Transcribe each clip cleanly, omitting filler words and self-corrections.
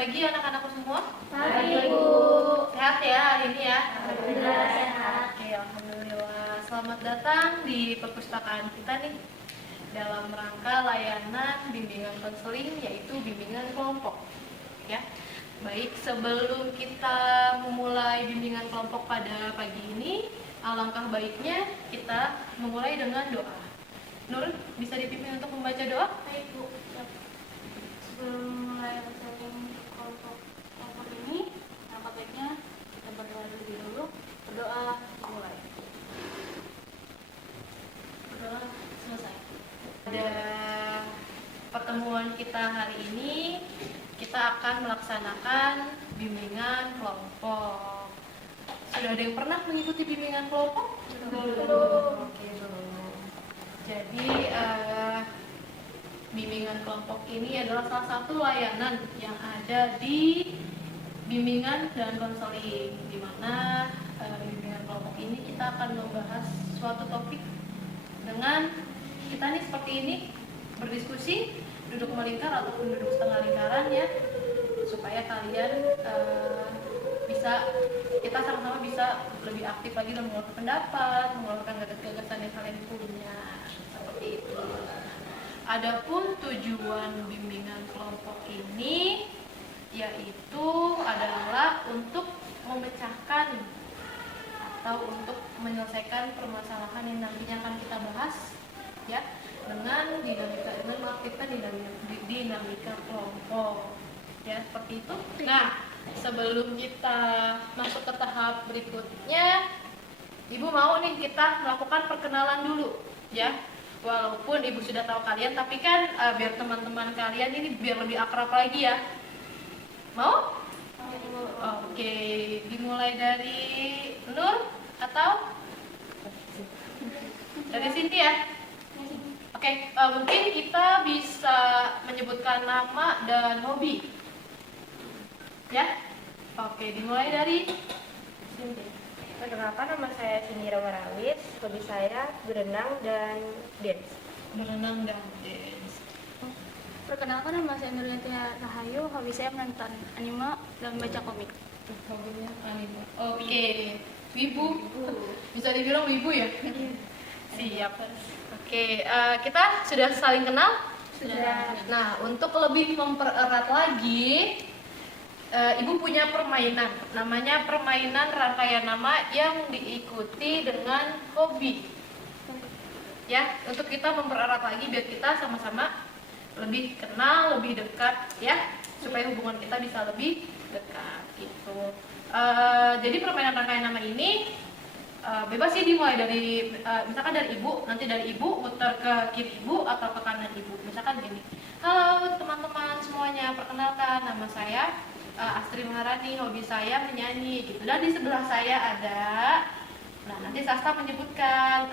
pagi anak-anakku semua. Pagi, Bu. Sehat ya hari ini ya? Alhamdulillah sehat. Oke, alhamdulillah. Selamat datang di perpustakaan kita nih dalam rangka layanan bimbingan konseling, yaitu bimbingan kelompok. Ya, baik, sebelum kita memulai bimbingan kelompok pada pagi ini, alangkah baiknya kita memulai dengan doa. Nur, bisa dipimpin untuk membaca doa? Baik, Bu. Sebelum mulai pertandingan kelompok ini, alangkah baiknya kita berdoa lebih dulu. Berdoa dimulai. Berdoa selesai. Pada pertemuan kita hari ini, kita akan melaksanakan bimbingan kelompok. Sudah ada yang pernah mengikuti bimbingan kelompok? Belum. Oke, belum. Jadi bimbingan kelompok ini adalah salah satu layanan yang ada di bimbingan dan konseling, di mana bimbingan kelompok ini kita akan membahas suatu topik dengan kita nih seperti ini, berdiskusi, duduk melingkar ataupun duduk setengah lingkaran ya, supaya kalian kita sama-sama bisa lebih aktif lagi dalam mengeluarkan pendapat, mengeluarkan gagasan yang kalian punya, seperti itu. Adapun tujuan bimbingan kelompok ini yaitu adalah untuk memecahkan atau untuk menyelesaikan permasalahan yang nantinya akan kita bahas ya, dengan mengaktifkan dinamika kelompok ya, seperti itu. Nah, sebelum kita masuk ke tahap berikutnya, Ibu mau nih kita melakukan perkenalan dulu ya. Walaupun Ibu sudah tahu kalian, tapi kan biar teman-teman kalian ini biar lebih akrab lagi ya. Mau? Oke, dimulai dari Nur atau dari Sinti ya? Oke, mungkin kita bisa menyebutkan nama dan hobi. Ya? Oke, dimulai dari Sinti. Perkenalkan, nama saya Cindy Marawis. Hobi saya berenang dan dance. Berenang dan dance. Perkenalkan, nama saya Nuryanti Rahayu. Hobi saya menonton anime dan membaca komik. Hobinya anime. Oke, wibu. Bisa dibilang wibu ya? Siap. Oke, kita sudah saling kenal? Sudah. Nah, untuk lebih mempererat lagi, Ibu punya permainan, namanya permainan rangkaian nama yang diikuti dengan hobi. Ya, untuk kita mempererat lagi biar kita sama-sama lebih kenal, lebih dekat ya, supaya hubungan kita bisa lebih dekat gitu. Jadi permainan rangkaian nama ini bebas sih dimulai dari misalkan dari Ibu, nanti dari Ibu muter ke kiri Ibu atau ke kanan Ibu. Misalkan gini, halo teman-teman semuanya, perkenalkan nama saya Astri Maharani, hobi saya menyanyi gitu. Dan di sebelah saya ada, nah nanti Sasta menyebutkan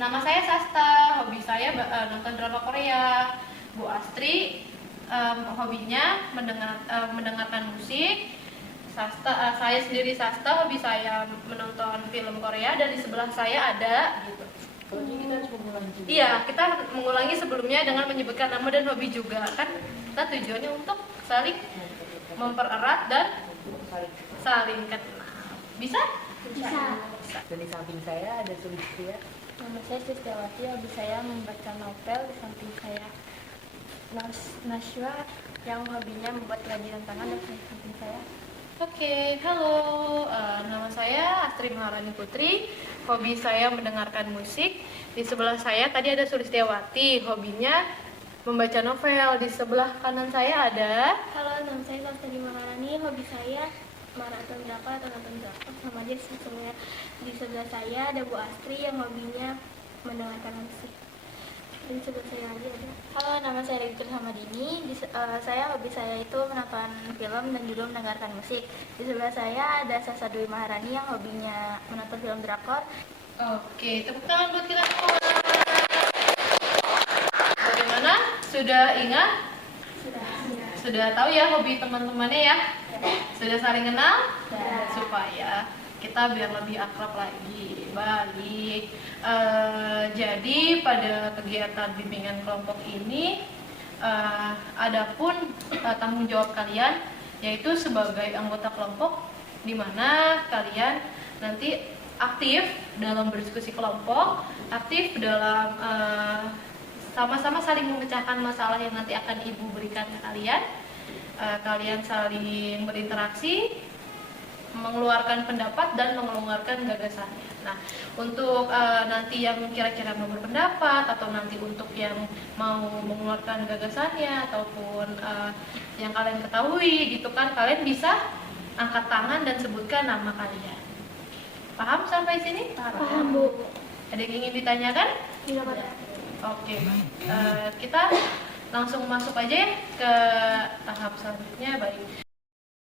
nama saya Sasta, hobi saya nonton drama Korea. Bu Astri hobinya mendengarkan musik. Sasta, saya sendiri Sasta, hobi saya menonton film Korea. Dan di sebelah saya ada gitu. Iya, kita mengulangi sebelumnya dengan menyebutkan nama dan hobi juga kan. Kita tujuannya untuk saling mempererat dan saling kenal. Bisa? Bisa. Dan di samping saya ada Sulistia. Nama saya Sulistiawati. Hobi saya membaca novel. Di samping saya Nashwa yang hobinya membuat kerajinan tangan. Dan di samping saya Oke, halo. Nama saya Astri Maharani Putri. Hobi saya mendengarkan musik. Di sebelah saya tadi ada Sulistiawati. Hobinya membaca novel. Di sebelah kanan saya ada. Halo, nama saya Sastri Maharani. Hobi saya maraton drakor atau nonton drakor sama aja sih semuanya. Di sebelah saya ada Bu Astri yang hobinya mendengarkan musik. Di sebelah saya lagi ada. Halo, nama saya Rachel Hamadini. Saya hobi saya itu menonton film dan juga mendengarkan musik. Di sebelah saya ada Sasa Dwi Maharani yang hobinya menonton film drakor. Oke, tepuk tangan buat kita semua. Bagaimana? Sudah ingat? Sudah tahu ya hobi teman-temannya ya? Sudah saling kenal? Supaya kita biar lebih akrab lagi. Baik. Jadi pada kegiatan bimbingan kelompok ini Adapun tanggung jawab kalian yaitu sebagai anggota kelompok, di mana kalian nanti aktif dalam berdiskusi kelompok, aktif dalam sama-sama saling memecahkan masalah yang nanti akan ibu berikan ke kalian. Kalian saling berinteraksi, mengeluarkan pendapat dan mengeluarkan gagasannya. Nah, untuk nanti yang kira-kira mau berpendapat atau nanti untuk yang mau mengeluarkan gagasannya ataupun yang kalian ketahui gitu kan, kalian bisa angkat tangan dan sebutkan nama kalian. Paham sampai sini? Paham, Bu. Ada yang ingin ditanyakan? Tidak ada. Oke, kita langsung masuk aja ya ke tahap selanjutnya. Baik.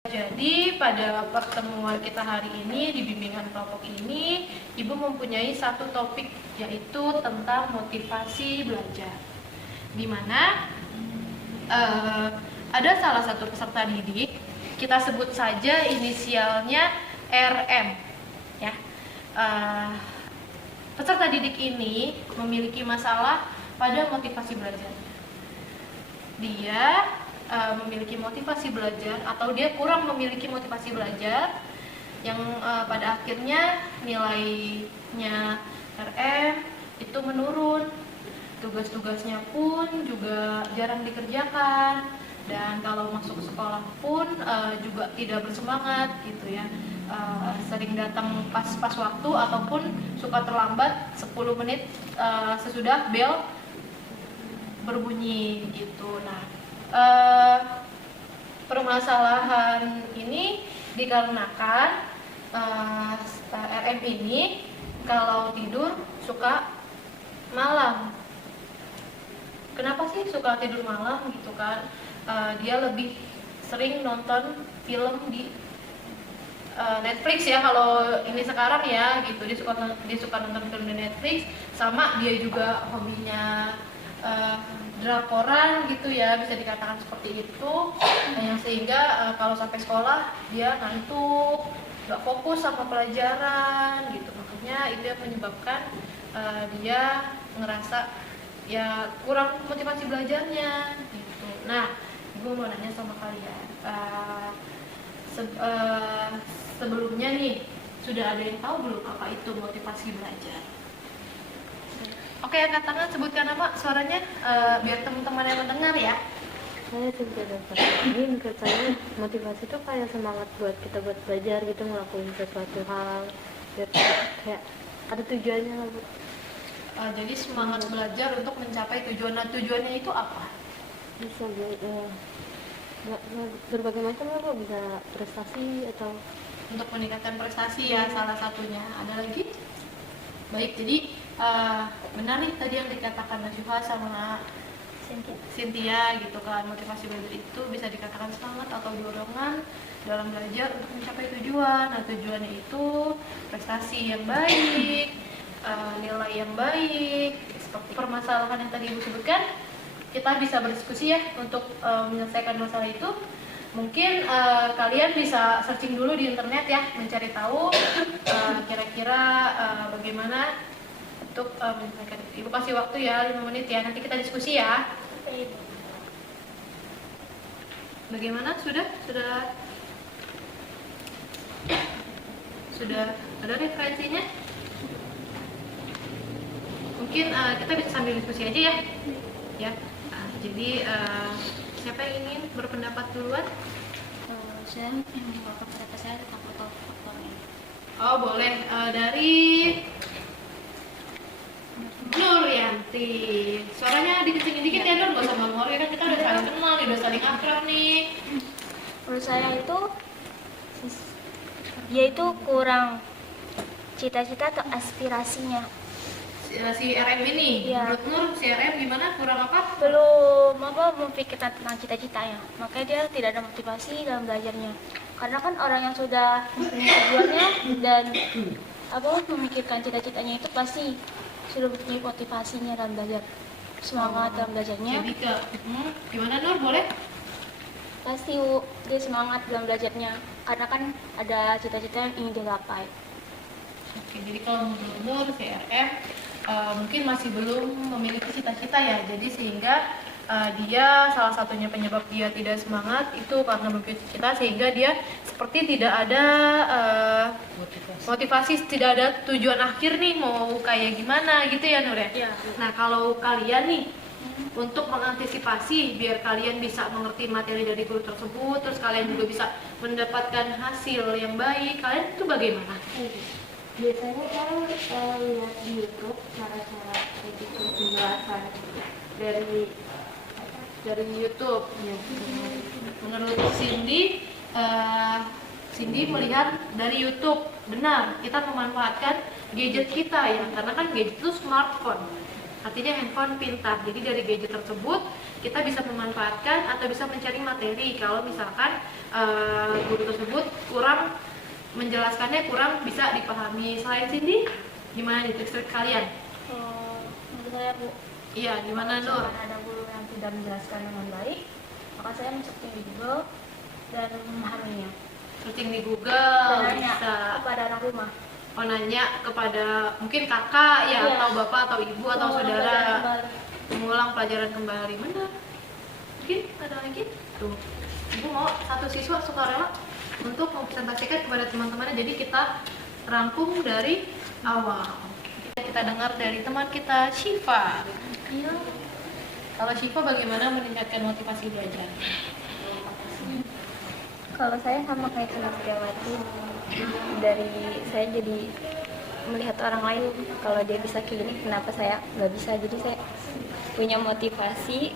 Jadi pada pertemuan kita hari ini di bimbingan kelompok ini, Ibu mempunyai satu topik yaitu tentang motivasi belajar. Di mana ada salah satu peserta didik, kita sebut saja inisialnya RM, ya. Peserta didik ini memiliki masalah pada motivasi belajarnya. Dia memiliki motivasi belajar atau dia kurang memiliki motivasi belajar yang pada akhirnya nilainya RM itu menurun, tugas-tugasnya pun juga jarang dikerjakan, dan kalau masuk sekolah pun juga tidak bersemangat gitu ya. Sering datang pas waktu ataupun suka terlambat 10 menit sesudah bel berbunyi gitu. Nah, permasalahan ini dikarenakan RM ini kalau tidur suka malam. Kenapa sih suka tidur malam gitu kan? Dia lebih sering nonton film di Netflix ya, kalau ini sekarang ya gitu. Dia suka nonton film di Netflix, sama dia juga hobinya drakoran gitu ya, bisa dikatakan seperti itu. Yang sehingga kalau sampai sekolah dia ngantuk, nggak fokus sama pelajaran gitu. Makanya itu yang menyebabkan dia ngerasa ya kurang motivasi belajarnya gitu. Nah, gue mau nanya sama kalian, sebelumnya nih sudah ada yang tahu belum apa itu motivasi belajar? Oke, angkat tangan, sebutkan nama, suaranya biar teman-teman yang mendengar ya. Saya juga dapat ini, menurut saya motivasi itu kayak semangat buat kita buat belajar gitu, ngelakuin sesuatu hal biar kayak ada tujuannya lah, Bu. Jadi semangat belajar untuk mencapai tujuan. Nah, tujuannya itu apa? Bisa berbagai macam lah, Bu. Bisa prestasi atau Untuk meningkatkan prestasi ya, salah satunya. Ada lagi? Baik, jadi benar nih tadi yang dikatakan Nasyuha sama Cynthia gitu kan, motivasi belajar itu bisa dikatakan semangat atau dorongan dalam belajar untuk mencapai tujuan. Nah, tujuannya itu prestasi yang baik, nilai yang baik. Seperti permasalahan yang tadi Ibu sebutkan, kita bisa berdiskusi ya untuk menyelesaikan masalah itu. Mungkin kalian bisa searching dulu di internet ya, mencari tahu kira-kira bagaimana untuk menyelesaikan itu. Ibu kasih waktu ya 5 menit ya, nanti kita diskusi ya. Bagaimana? Sudah ada referensinya? Mungkin kita bisa sambil diskusi aja ya. Ya. Jadi siapa yang ingin berpendapat duluan? Saya yang mengungkapkan pendapat saya tentang faktor-faktornya. Oh, boleh. Dari Nuryanti. Suaranya dikecilin dikit ya, Nur, gak usah bangor ya, kan kita udah saling kenal, udah saling akrab nih. Menurut saya itu dia itu kurang cita-cita atau aspirasinya. Si RM ini, Iya. menurut Nur, si RM gimana? Kurang apa? Belum memikirkan tentang cita-citanya, makanya dia tidak ada motivasi dalam belajarnya. Karena kan orang yang sudah mempunyai tujuannya dan memikirkan cita-citanya itu pasti sudah mempunyai motivasinya dalam belajar, semangat dalam belajarnya. Jadi gimana Nur, boleh? Pasti dia semangat dalam belajarnya karena kan ada cita-cita yang ingin digapai. Oke, jadi kalau menurut Nur, si RM mungkin masih belum memiliki cita-cita ya, jadi sehingga dia salah satunya penyebab dia tidak semangat itu karena mengikuti cita, sehingga dia seperti tidak ada motivasi, tidak ada tujuan akhir nih mau kayak gimana gitu ya Nur ya. Iya. Nah kalau kalian nih untuk mengantisipasi biar kalian bisa mengerti materi dari guru tersebut, terus kalian juga bisa mendapatkan hasil yang baik, kalian itu bagaimana? Biasanya kan lihat di YouTube cara-cara itu penjelasan dari YouTube. Menurut Cindy, Cindy melihat dari YouTube. Benar, kita memanfaatkan gadget kita ya, karena kan gadget itu smartphone, artinya handphone pintar. Jadi dari gadget tersebut kita bisa memanfaatkan atau bisa mencari materi kalau misalkan guru tersebut kurang menjelaskannya, kurang bisa dipahami. Selain Cindy, gimana nih trik-trik kalian? Menurut saya Bu, Iya, gimana Nur? misalkan ada guru yang tidak menjelaskan dengan baik, maka saya mensearching di Google dan memahaminya. Searching di Google Dan nanya bisa. kepada anak rumah. Oh, nanya kepada mungkin kakak ya, Iya. atau bapak atau ibu atau mengulang saudara, pelajaran kembali. mengulang pelajaran kembali. Benar. Mungkin ada lagi tuh, ibu mau satu siswa sukarela untuk mempresentasikan kepada teman-temannya, jadi kita rangkum dari awal. Kita dengar dari teman kita Syifa. Iya. Kalau Syifa bagaimana meningkatkan motivasi belajar? Kalau saya sama kayak Kak Setiawati, dari saya jadi melihat orang lain kalau dia bisa kayak gini, kenapa saya nggak bisa. Jadi saya punya motivasi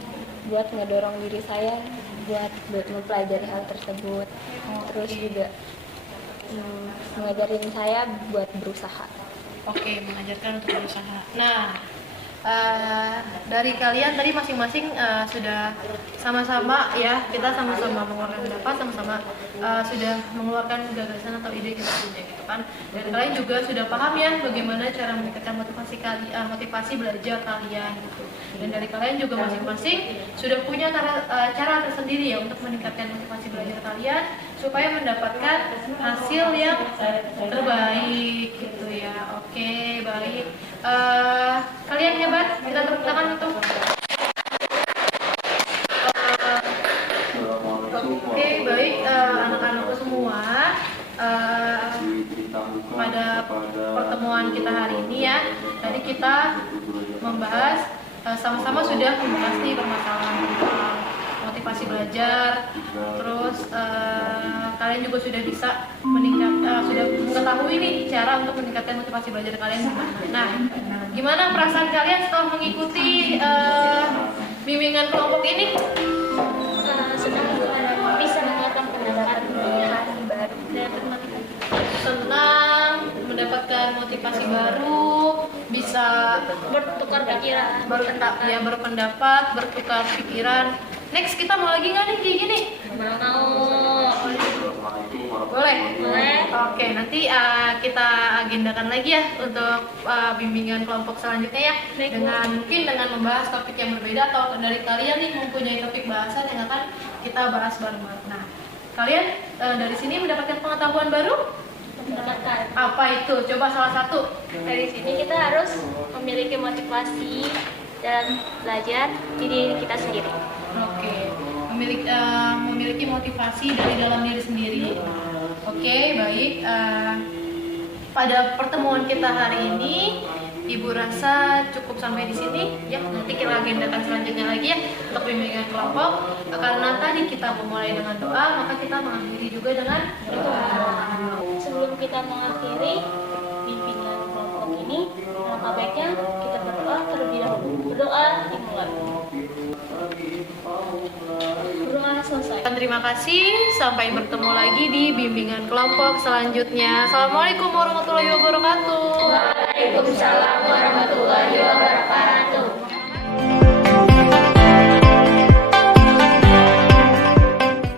buat ngedorong diri saya buat mempelajari hal tersebut. Terus juga mengajarin saya buat berusaha. Oke, mengajarkan untuk berusaha. Nah, dari kalian tadi masing-masing sudah sama-sama ya, kita sama-sama mengeluarkan pendapat, sama-sama sudah mengeluarkan gagasan atau ide kita punya gitu kan. Dan kalian juga sudah paham ya bagaimana cara meningkatkan motivasi belajar kalian gitu. Dan dari kalian juga masing-masing sudah punya cara tersendiri ya untuk meningkatkan motivasi belajar kalian supaya mendapatkan hasil yang terbaik gitu ya. Oke, baik. Kalian hebat, kita tepuk tangan untuk oke, baik anak-anakku semua. Pada pertemuan kita hari ini ya, tadi kita membahas sama-sama sudah membahas nih permasalahan tentang motivasi belajar. Terus kalian juga sudah bisa sudah mengetahui nih cara untuk meningkatkan motivasi belajar kalian gimana. Nah, gimana perasaan kalian setelah mengikuti bimbingan kelompok ini? Senang bisa mengeluarkan pendapat baru dan bermotivasi. Senang mendapatkan motivasi baru, bisa Bertukar pikiran. berpendapat, bertukar pikiran. Next kita mau lagi nggak nih kayak gini? Mau. Boleh? Boleh. Oke, nanti kita agendakan lagi ya untuk bimbingan kelompok selanjutnya ya, mungkin dengan membahas topik yang berbeda, atau dari kalian nih mempunyai topik bahasan yang akan kita bahas bareng-bareng. Nah, kalian dari sini mendapatkan pengetahuan baru? Mendapatkan. Apa itu? Coba salah satu. Dari sini kita harus memiliki motivasi dalam belajar diri kita sendiri. Oke, memiliki motivasi dari dalam diri sendiri. Oke, baik. Pada pertemuan kita hari ini, Ibu rasa cukup sampai di sini ya. Nanti kita agendakan selanjutnya lagi ya untuk bimbingan kelompok. Karena tadi kita memulai dengan doa, maka kita mengakhiri juga dengan doa. Sebelum kita mengakhiri bimbingan kelompok ini, alangkah baiknya kita berdoa terlebih dahulu. Berdoa dimulai. Berdoa selesai. Terima kasih, sampai bertemu lagi di bimbingan kelompok selanjutnya. Assalamualaikum warahmatullahi wabarakatuh. Waalaikumsalam warahmatullahi wabarakatuh.